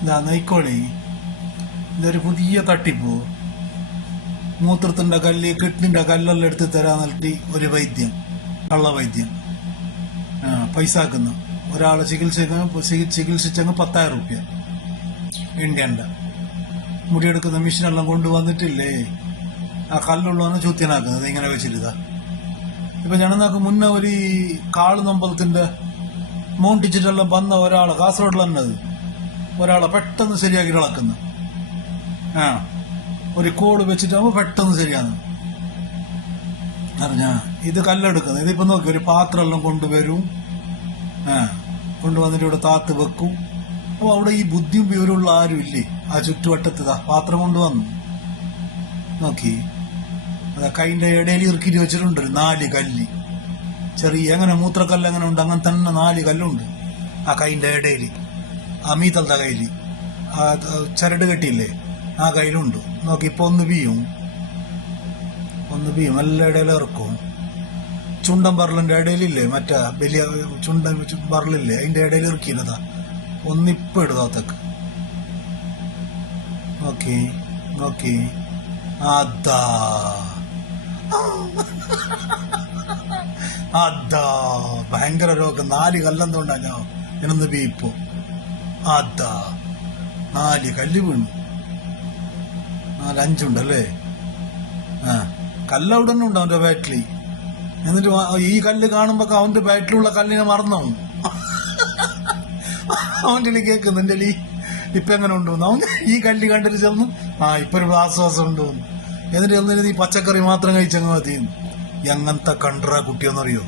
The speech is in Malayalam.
ഇതാ നോയിക്കോളി, ഇതൊരു പുതിയ തട്ടിപ്പോ. മൂത്രത്തിന്റെ കല്ല്, കിഡ്നിന്റെ കല്ലെല്ലാം എടുത്ത് തരാൻ നൽകി ഒരു വൈദ്യം, കള്ളവൈദ്യം. പൈസ ആക്കുന്നു ഒരാളെ ചികിത്സിച്ചങ്ങ് 10,000 റുപ്യ ഇന്ത്യൻ്റെ. മുടിയെടുക്കുന്ന മെഷീനെല്ലാം കൊണ്ടുവന്നിട്ടില്ലേ, ആ കല്ലുള്ളവനെ ചൂത്യനാക്കുന്നത് ഇങ്ങനെ വെച്ചിരുതാ. ഇപ്പൊ ഞങ്ങൾക്ക് മുന്നേ ഒരു കാളുനമ്പലത്തിന്റെ മോണ്ടിച്ചിട്ടെല്ലാം വന്ന ഒരാളെ കാസർഗോഡിൽ തന്നത് ഒരാളെ പെട്ടെന്ന് ശരിയാക്കി ഇളക്കുന്നു. ഒരു കോഡ് വെച്ചിട്ടാകുമ്പോൾ പെട്ടെന്ന് ശരിയാണ് അറിഞ്ഞാ. ഇത് കല്ലെടുക്കുന്നത്, ഇതിപ്പോ നോക്കി ഒരു പാത്രം എല്ലാം കൊണ്ടുവരും, കൊണ്ടുവന്നിട്ട് ഇവിടെ താത്ത് വെക്കും. അപ്പൊ അവിടെ ഈ ബുദ്ധിയും വിവരമുള്ള ആരും ഇല്ലേ ആ ചുറ്റുവട്ടത്ത്. പാത്രം കൊണ്ടുവന്നു നോക്കി, അതൊക്കെ അതിന്റെ ഇടയിൽ ഇറക്കിട്ട് വെച്ചിട്ടുണ്ട് 4 കല്ല്. ചെറിയ എങ്ങനെ മൂത്രക്കല്ല് എങ്ങനെ ഉണ്ട് അങ്ങനെ തന്നെ 4 കല്ലുണ്ട് ആ കൈന്റെ ഇടയിൽ. ആ മീത്തലത്തെ കയ്യില് ആ ചരട് കെട്ടിയില്ലേ ആ കയ്യിലുണ്ട്. നോക്കി ഇപ്പൊ ഒന്ന് ബിയും എല്ലാ ഇടയിൽ ഇറക്കും. ചുണ്ടൻ പറലിന്റെ ഇടയിലില്ലേ, മറ്റേ വലിയ ചുണ്ടൻ പറലില്ലേ, അതിന്റെ ഇടയിൽ ഇറക്കിയില്ലതാ. ഒന്നിപ്പോ ഇടുതാത്തൊക്കെ നോക്കി നോക്കി. അതാ ഭയങ്കര രോഗം. 4 കല്ലെന്തുകൊണ്ടാ ഞാൻ എന്നൊന്ന് ബീപ്പോ. അതാ 4 കല്ല് വീണു. 4-5 ഉണ്ടല്ലേ. കല്ലവിടെ തന്നെ ഉണ്ട് അവന്റെ ബാറ്റിൽ. എന്നിട്ട് ഈ കല്ല് കാണുമ്പോ അവന്റെ ബാറ്റിലുള്ള കല്ലിനെ മറന്നു അവന്റെ കേൾക്കുന്നു. എന്റെ ഇപ്പൊ എങ്ങനെ ഉണ്ടോന്ന് അവൻ ഈ കല്ല് കണ്ടിട്ട് ചെന്ന് ഇപ്പൊ ഒരു ആശ്വാസം ഉണ്ടോന്ന്. എന്നിട്ട് ചെന്നിട്ട് ഈ പച്ചക്കറി മാത്രം കഴിച്ചങ്ങ് മതിയെന്ന്. എങ്ങനത്തെ കണ്ടറ കുട്ടിയെന്നറിയോ.